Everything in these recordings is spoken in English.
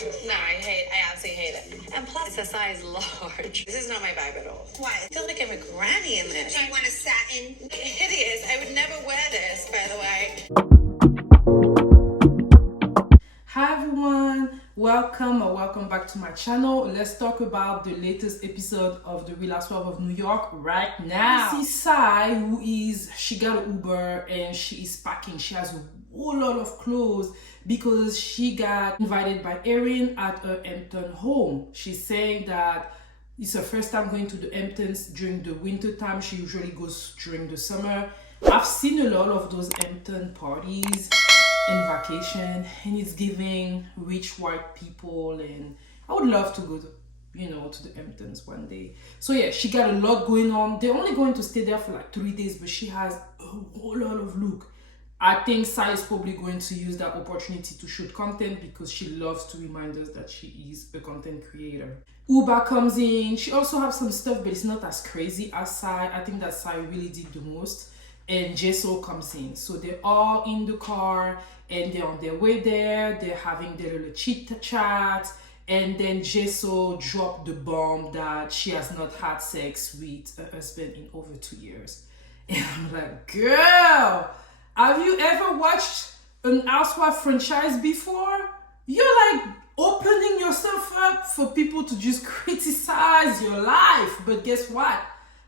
No, I absolutely hate it. And plus, it's a size large. This is not my vibe at all. Why? I feel like I'm a granny in this. I want a satin. Hideous. I would never wear this, by the way. Hi everyone, welcome back to my channel. Let's talk about the latest episode of the Real Housewives of New York right now. We see Sai, she got an Uber and she is packing. She has a whole lot of clothes because she got invited by Erin at her Hampton home. She's saying that it's her first time going to the Hamptons during the winter time. She usually goes during the summer. I've seen a lot of those Hampton parties in vacation, and it's giving rich white people, and I would love to go to the Hamptons one day. So yeah, she got a lot going on. They're only going to stay there for like 3 days, but she has a whole lot of look. I think Sai is probably going to use that opportunity to shoot content because she loves to remind us that she is a content creator. Uba comes in. She also has some stuff, but it's not as crazy as Sai. I think that Sai really did the most. And Jessel comes in. So they're all in the car and they're on their way there. They're having their little chit chat. And then Jessel dropped the bomb that she has not had sex with her husband in over 2 years. And I'm like, girl, have you ever watched an Housewives franchise before? You're like opening yourself up for people to just criticize your life. But guess what?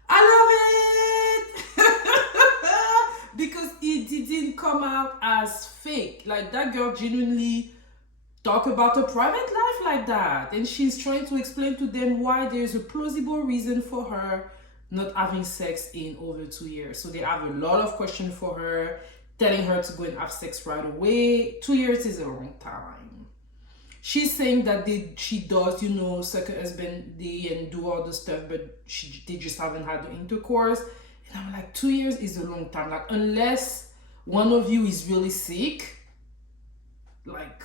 I love it! Because it didn't come out as fake. Like, that girl genuinely talk about her private life like that. And she's trying to explain to them why there's a plausible reason for her not having sex in over 2 years. So they have a lot of questions for her, telling her to go and have sex right away. 2 years is a long time. She's saying that she does, suck her husband and do all the stuff, but they just haven't had the intercourse. And I'm like, 2 years is a long time. Like, unless one of you is really sick, like,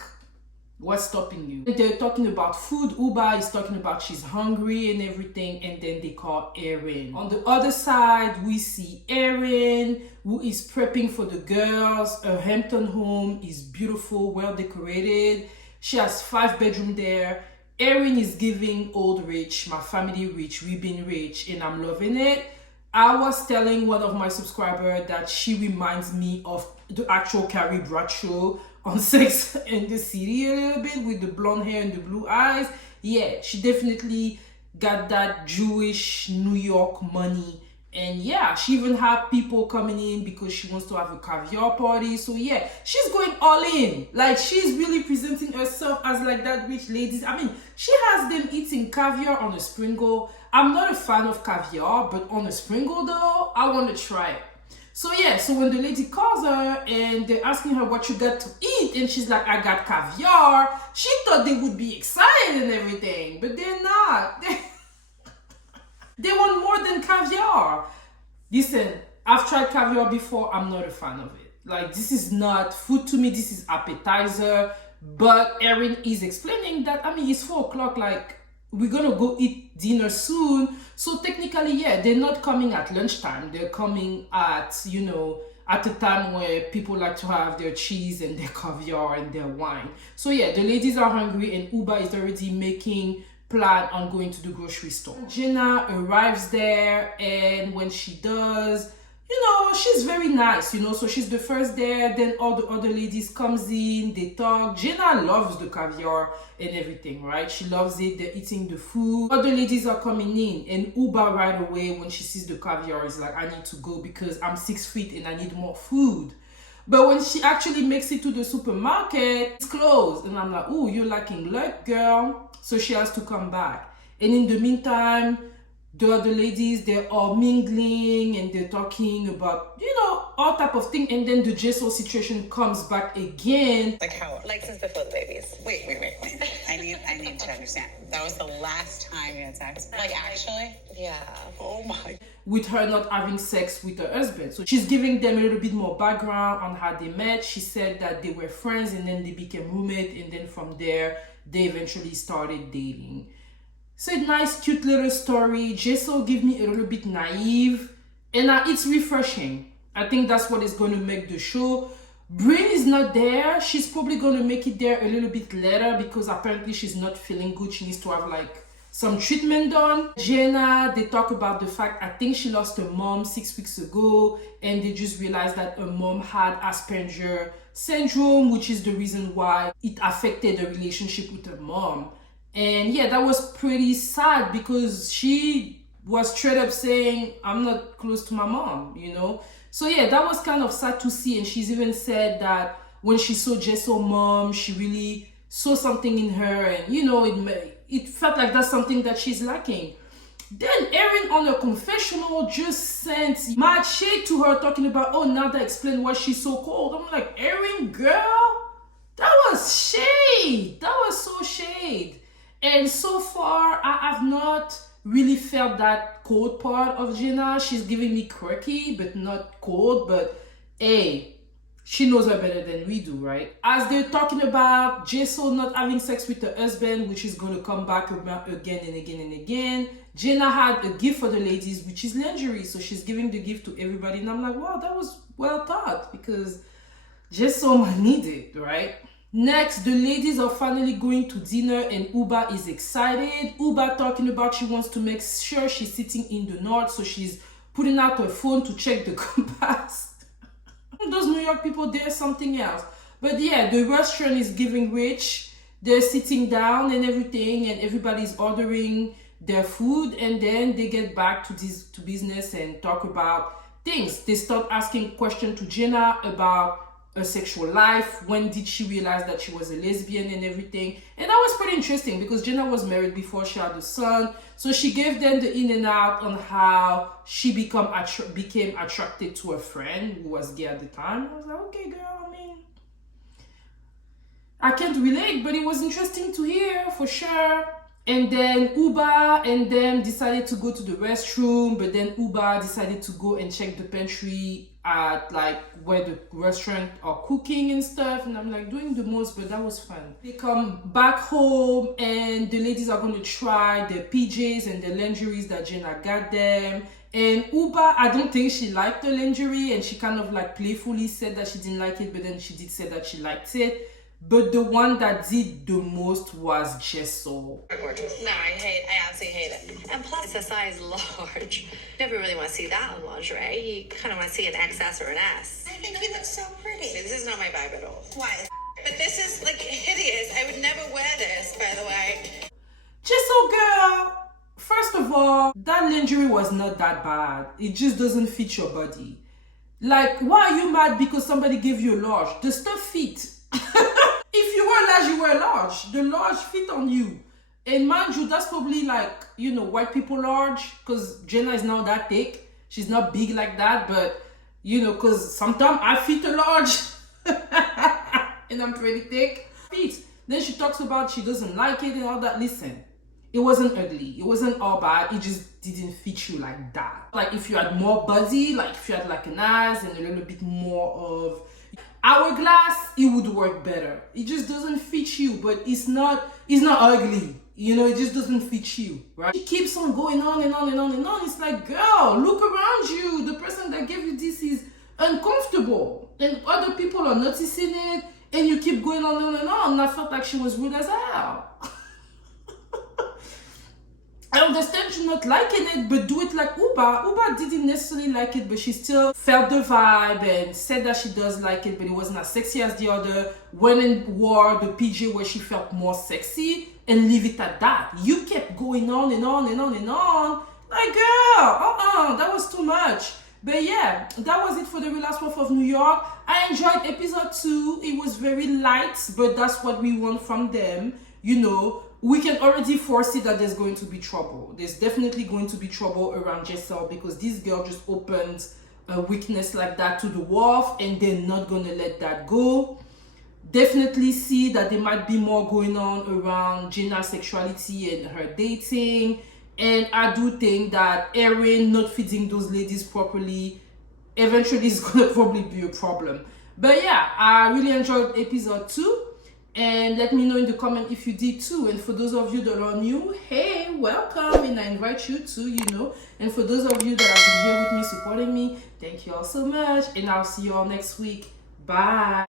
what's stopping you? They're talking about food. Uba is talking about she's hungry and everything, and then they call Erin. On the other side, we see Erin, who is prepping for the girls. Her Hampton home is beautiful, well decorated. She has 5 bedrooms there. Erin is giving old rich, my family rich, we been rich, and I'm loving it. I was telling one of my subscribers that she reminds me of the actual Carrie Bradshaw on Sex and the City a little bit, with the blonde hair and the blue eyes. Yeah, she definitely got that Jewish New York money. And yeah, she even had people coming in because she wants to have a caviar party. So yeah, she's going all in. Like, she's really presenting herself as like that rich lady. I mean, she has them eating caviar on a sprinkle. I'm not a fan of caviar, but on a sprinkle though, I want to try it. So yeah, so when the lady calls her and they're asking her what you got to eat, and she's like, I got caviar, she thought they would be excited and everything, but they're not. They want more than caviar. Listen, I've tried caviar before. I'm not a fan of it. Like, this is not food to me. This is appetizer. But Erin is explaining that, I mean, it's 4 o'clock. Like, we're going to go eat dinner soon. So technically, yeah, they're not coming at lunchtime. They're coming at, at a time where people like to have their cheese and their caviar and their wine. So yeah, the ladies are hungry and Uba is already making plan on going to the grocery store. Jenna arrives there, and when she does, she's very nice, so she's the first there. Then all the other ladies comes in, they talk. Jenna loves the caviar and everything, right? She loves it. They're eating the food. Other ladies are coming in, and Uba right away, when she sees the caviar, is like, I need to go because I'm 6 feet and I need more food. But when she actually makes it to the supermarket, it's closed. And I'm like, oh, you're lacking luck, girl. So she has to come back. And in the meantime, the other ladies, they're all mingling and they're talking about, all type of thing. And then the Jessel situation comes back again. Like how? Like since before the babies. Wait. I need to understand. That was the last time you had sex? Like, actually? Yeah. Oh my. With her not having sex with her husband. So she's giving them a little bit more background on how they met. She said that they were friends and then they became roommates, and then from there, they eventually started dating. So a nice, cute little story. Jessel give me a little bit naive, and it's refreshing. I think that's what is going to make the show. Bryn is not there. She's probably going to make it there a little bit later because apparently she's not feeling good. She needs to have like some treatment done. Jenna, they talk about the fact, I think she lost her mom 6 weeks ago, and they just realized that her mom had Asperger syndrome, which is the reason why it affected the relationship with her mom. And yeah, that was pretty sad because she was straight up saying, I'm not close to my mom, you know? So yeah, that was kind of sad to see. And she's even said that when she saw Jessel mom, she really saw something in her, and you know, it felt like that's something that she's lacking. Then Erin on her confessional just sent mad shade to her, talking about, oh, now that explain why she's so cold. I'm like, Erin, girl, that was shade. That was so shade. And so far, I have not really felt that cold part of Jenna. She's giving me quirky, but not cold. But hey, she knows her better than we do, right? As they're talking about Jessel not having sex with her husband, which is going to come back again and again and again, Jenna had a gift for the ladies, which is lingerie. So she's giving the gift to everybody. And I'm like, wow, that was well thought because Jessel might need it, right? Next, the ladies are finally going to dinner and Uba is excited. Uba talking about she wants to make sure she's sitting in the north, so she's putting out her phone to check the compass. Those New York people, there's something else. But yeah, the restaurant is giving rich. They're sitting down and everything, and everybody's ordering their food, and then they get back to business and talk about things. They start asking questions to Jenna about her sexual life. When did she realize that she was a lesbian and everything? And that was pretty interesting because Jenna was married before she had a son. So she gave them the in and out on how she became attracted to a friend who was gay at the time. I was like, okay, girl, I mean, I can't relate, but it was interesting to hear for sure. And then Uba and them decided to go to the restroom, but then Uba decided to go and check the pantry at like where the restaurant are cooking and stuff. And I'm like doing the most, but that was fun. They come back home and the ladies are going to try the PJs and the lingeries that Jenna got them. And Uba, I don't think she liked the lingerie, and she kind of like playfully said that she didn't like it, but then she did say that she liked it. But the one that did the most was Jessel. No, I absolutely hate it. And plus, it's a size large. You never really want to see that on lingerie. You kind of want to see an XS or an S. I think you look so pretty. This is not my vibe at all. Why? But this is like hideous. I would never wear this, by the way. Jessel, girl, first of all, that lingerie was not that bad. It just doesn't fit your body. Like, why are you mad because somebody gave you a large? The stuff fit. If you wear large, you wear large. The large fit on you. And mind you, that's probably like, you know, white people large, because Jenna is not that thick. She's not big like that, but, you know, because sometimes I fit a large and I'm pretty thick. Fit. Then she talks about she doesn't like it and all that. Listen, it wasn't ugly. It wasn't all bad. It just didn't fit you like that. Like if you had more buzzy, like if you had like an ass and a little bit more of hourglass, it would work better. It just doesn't fit you, but it's not ugly. You know, it just doesn't fit you, right? It keeps on going on and on and on and on. It's like, girl, look around you. The person that gave you this is uncomfortable. And other people are noticing it. And you keep going on and on. And I felt like she was rude as hell. I understand you not liking it, but do it like Uba. Uba didn't necessarily like it, but she still felt the vibe and said that she does like it, but it wasn't as sexy as the other. Went and wore the PJ where she felt more sexy and leave it at that. You kept going on and on and on and on. Like, girl, that was too much. But yeah, that was it for the Real Housewives of New York. I enjoyed episode 2. It was very light, but that's what we want from them. You know, we can already foresee that there's going to be trouble. There's definitely going to be trouble around Jessel because this girl just opened a weakness like that to the wolf and they're not going to let that go. Definitely see that there might be more going on around Jenna's sexuality and her dating. And I do think that Erin not feeding those ladies properly eventually is going to probably be a problem. But yeah, I really enjoyed episode 2. And let me know in the comment if you did too. And for those of you that are new, hey, welcome. And I invite you to, you know. And for those of you that have been here with me, supporting me, thank you all so much. And I'll see you all next week. Bye.